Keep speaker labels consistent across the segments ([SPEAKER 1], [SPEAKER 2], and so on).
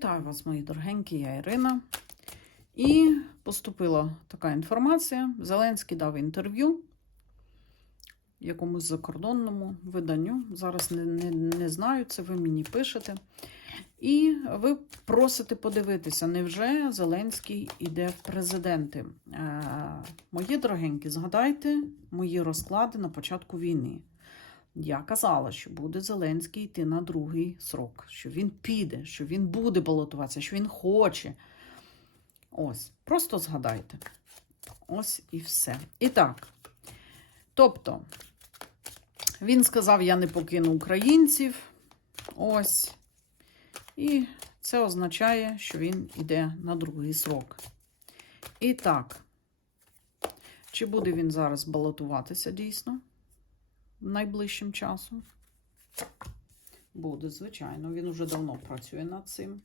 [SPEAKER 1] Вітаю вас, мої дорогенькі, я Ірина. І поступила така інформація. Зеленський дав інтерв'ю якомусь закордонному виданню. Зараз не, не, не знаю, це ви мені пишете. І ви просите подивитися, невже Зеленський іде в президенти. Е, мої дорогенькі, згадайте мої розклади на початку війни. Я казала, що буде Зеленський йти на другий срок, що він піде, що він буде балотуватися, що він хоче. Ось, просто згадайте. Ось і все. І так. Тобто, він сказав: Я не покину українців. Ось. І це означає, що він йде на другий срок. І так, чи буде він зараз балотуватися дійсно? Найближчим часом. Буде, звичайно, він уже давно працює над цим.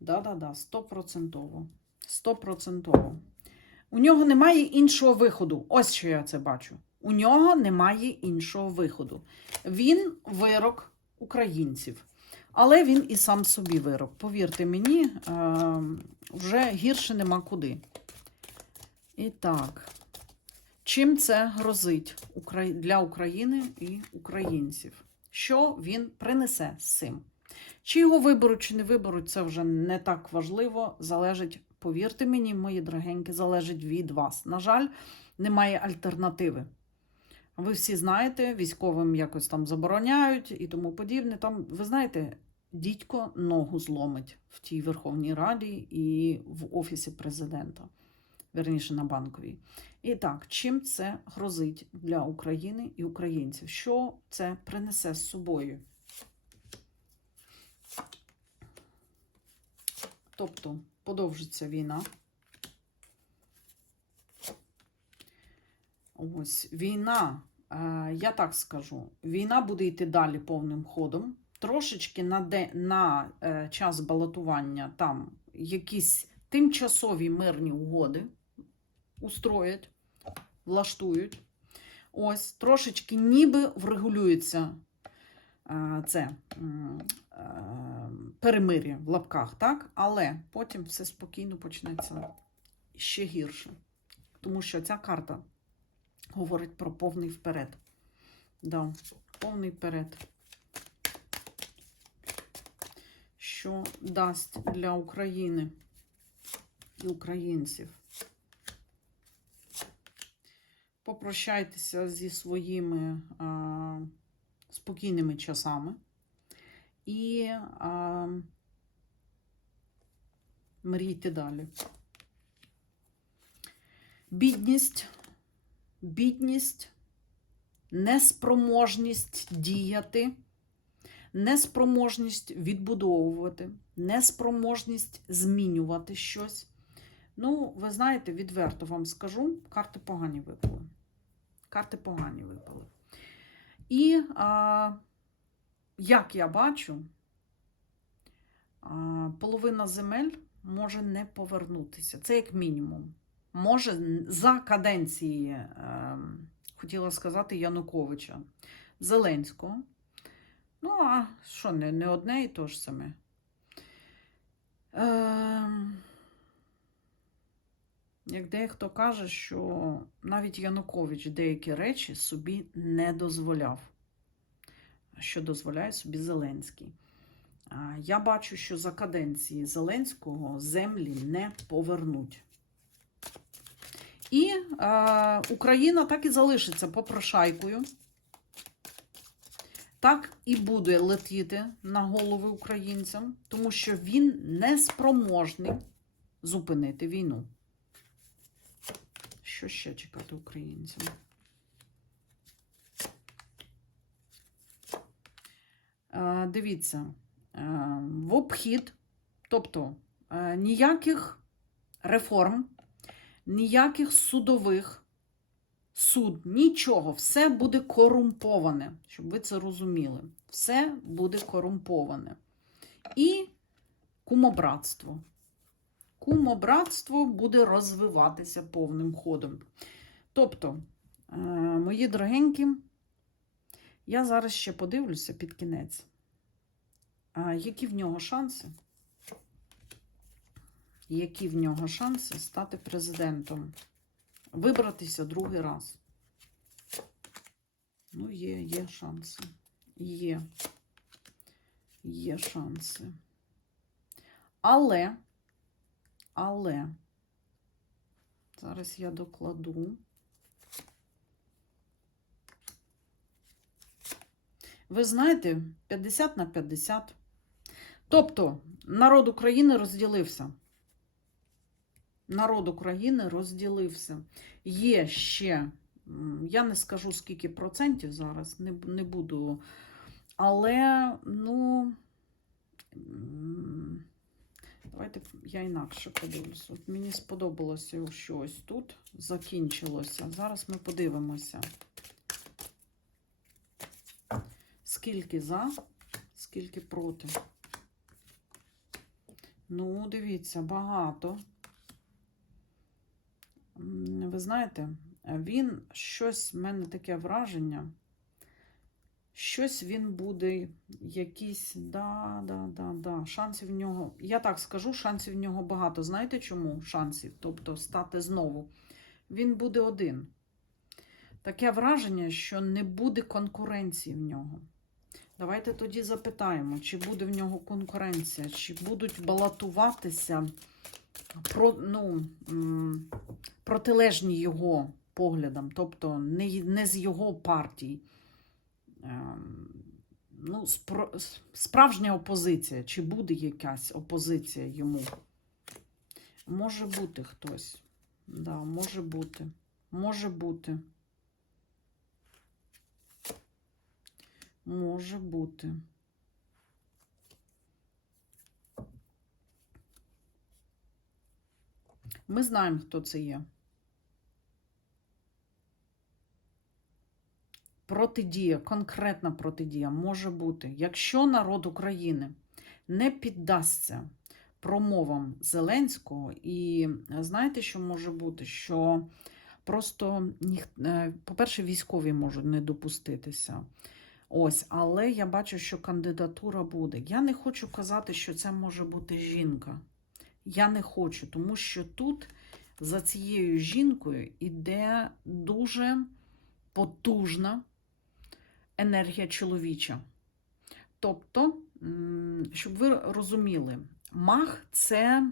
[SPEAKER 1] Да-да-да, стопроцентово. Стопроцентово. У нього немає іншого виходу. Ось що я це бачу. У нього немає іншого виходу. Він вирок українців. Але він і сам собі вирок. Повірте мені, вже гірше нема куди. І так. Чим це грозить для України і українців? Що він принесе з цим? Чи його виберуть, чи не виберуть, це вже не так важливо. Залежить, повірте мені, мої дорогенькі, залежить від вас. На жаль, немає альтернативи. Ви всі знаєте, військовим якось там забороняють і тому подібне. Там, ви знаєте, дідько ногу зломить в тій Верховній Раді і в Офісі президента, верніше на банковій. І так, чим це грозить для України і українців? Що це принесе з собою? Тобто подовжиться війна. Ось війна, е, я так скажу, війна буде йти далі повним ходом. Трошечки на, де, на е, час балотування там якісь тимчасові мирні угоди устроять влаштують. Ось, трошечки ніби врегулюється е, це е, перемир'я в лапках, так? Але потім все спокійно почнеться ще гірше. Тому що ця карта говорить про повний вперед. Да, повний вперед. Що дасть для України і українців? Попрощайтеся зі своїми а, спокійними часами і а, мрійте далі. Бідність, бідність, неспроможність діяти, неспроможність відбудовувати, неспроможність змінювати щось. Ну, ви знаєте, відверто вам скажу, карти погані випали. Карти погані випали. І, а, як я бачу, а, половина земель може не повернутися. Це як мінімум. Може, за каденції, а, е, хотіла сказати, Януковича, Зеленського. Ну, а що, не, не одне і то ж саме. Е, як дехто каже, що навіть Янукович деякі речі собі не дозволяв, що дозволяє собі Зеленський. Я бачу, що за каденції Зеленського землі не повернуть. І е, Україна так і залишиться попрошайкою. Так і буде летіти на голови українцям, тому що він не спроможний зупинити війну. Що ще чекати українцям? Дивіться, в обхід, тобто ніяких реформ, ніяких судових суд, нічого, все буде корумповане, щоб ви це розуміли. Все буде корумповане. І кумобратство кумобратство буде розвиватися повним ходом. Тобто, е, мої дорогенькі, я зараз ще подивлюся під кінець. Які в нього шанси? Які в нього шанси стати президентом? Вибратися другий раз? Ну, є, є шанси. Є. Є шанси. Але, але, зараз я докладу. Ви знаєте, 50 на 50. Тобто, народ України розділився. Народ України розділився. Є ще, я не скажу скільки процентів зараз, не, не буду. Але, ну, давайте я інакше подивлюся. От мені сподобалося, що ось тут закінчилося. Зараз ми подивимося. Скільки за, скільки проти. Ну, дивіться, багато. Ви знаєте, він щось, в мене таке враження. Щось він буде, якісь, да, да, да, да, шансів в нього. Я так скажу, шансів в нього багато. Знаєте чому шансів? Тобто стати знову. Він буде один. Таке враження, що не буде конкуренції в нього. Давайте тоді запитаємо, чи буде в нього конкуренція, чи будуть балотуватися про, ну, протилежні його поглядам, тобто не, не з його партій. Ем, Ну, справжня опозиція, чи буде якась опозиція йому? Може бути хтось. Да, може бути. Може бути. Може бути. Ми знаємо, хто це є. Протидія, конкретна протидія може бути, якщо народ України не піддасться промовам Зеленського, і знаєте, що може бути? Що просто, е, по-перше, військові можуть не допуститися. Ось, але я бачу, що кандидатура буде. Я не хочу казати, що це може бути жінка. Я не хочу, тому що тут за цією жінкою іде дуже потужна енергія чоловіча. Тобто, щоб ви розуміли, маг це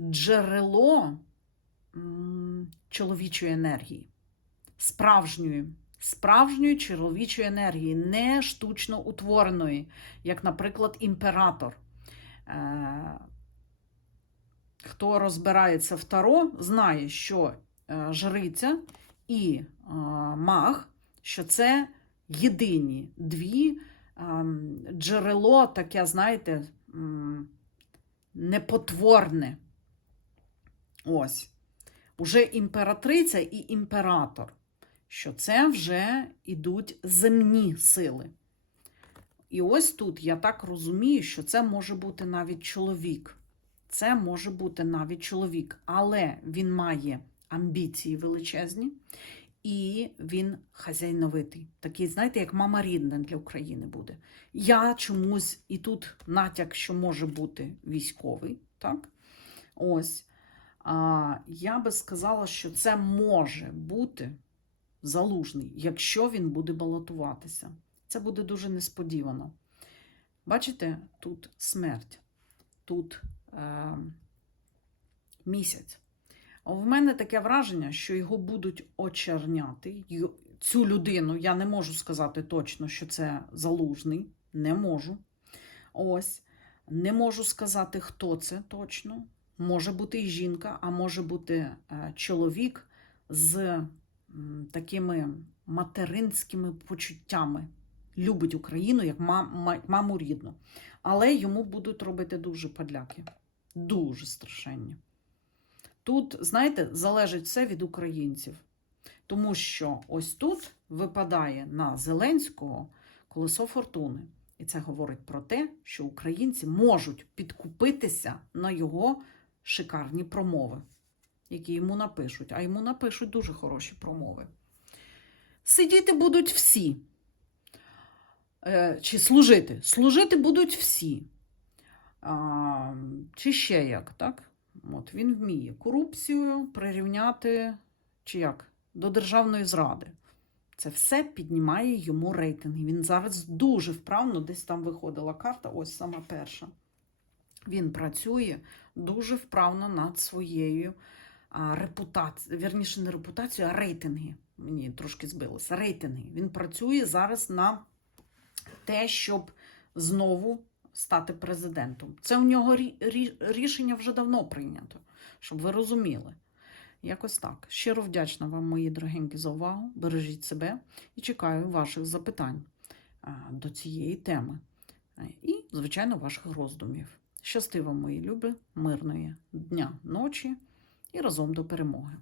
[SPEAKER 1] джерело чоловічої енергії, справжньої, справжньої чоловічої енергії, не штучно утвореної, як, наприклад, імператор. Е, Хто розбирається в Таро, знає, що е, жриця і е, маг, що це єдині дві ем, джерело, таке, знаєте, непотворне. Ось. Уже імператриця і імператор, що це вже ідуть земні сили. І ось тут я так розумію, що це може бути навіть чоловік. Це може бути навіть чоловік, але він має амбіції величезні, і він хазяйновитий. Такий, знаєте, як мама рідна для України буде. Я чомусь, і тут натяк, що може бути військовий, так? Ось. А, я би сказала, що це може бути залужний, якщо він буде балотуватися. Це буде дуже несподівано. Бачите, тут смерть, тут е, місяць. В мене таке враження, що його будуть очерняти. Цю людину я не можу сказати точно, що це залужний. Не можу. Ось. Не можу сказати, хто це точно. Може бути і жінка, а може бути е, чоловік з такими материнськими почуттями. Любить Україну як маму рідну. Але йому будуть робити дуже подляки. Дуже страшенні. Тут, знаєте, залежить все від українців. Тому що ось тут випадає на Зеленського колесо фортуни. І це говорить про те, що українці можуть підкупитися на його шикарні промови, які йому напишуть. А йому напишуть дуже хороші промови. Сидіти будуть всі. Е, Чи служити? Служити будуть всі. Чи ще як, так? От він вміє корупцію прирівняти чи як? До державної зради. Це все піднімає йому рейтинги. Він зараз дуже вправно, десь там виходила карта, ось сама перша. Він працює дуже вправно над своєю репутацією, вірніше, не репутацією, а рейтинги. Мені трошки збилося. Рейтинги. Він працює зараз на те, щоб знову стати президентом. Це у нього рі- рі- рішення вже давно прийнято, щоб ви розуміли. Якось так. Щиро вдячна вам, мої дорогенькі, за увагу. Бережіть себе і чекаю ваших запитань до цієї теми. І, звичайно, ваших роздумів. Щасти вам, мої любі, мирної дня, ночі і разом до перемоги.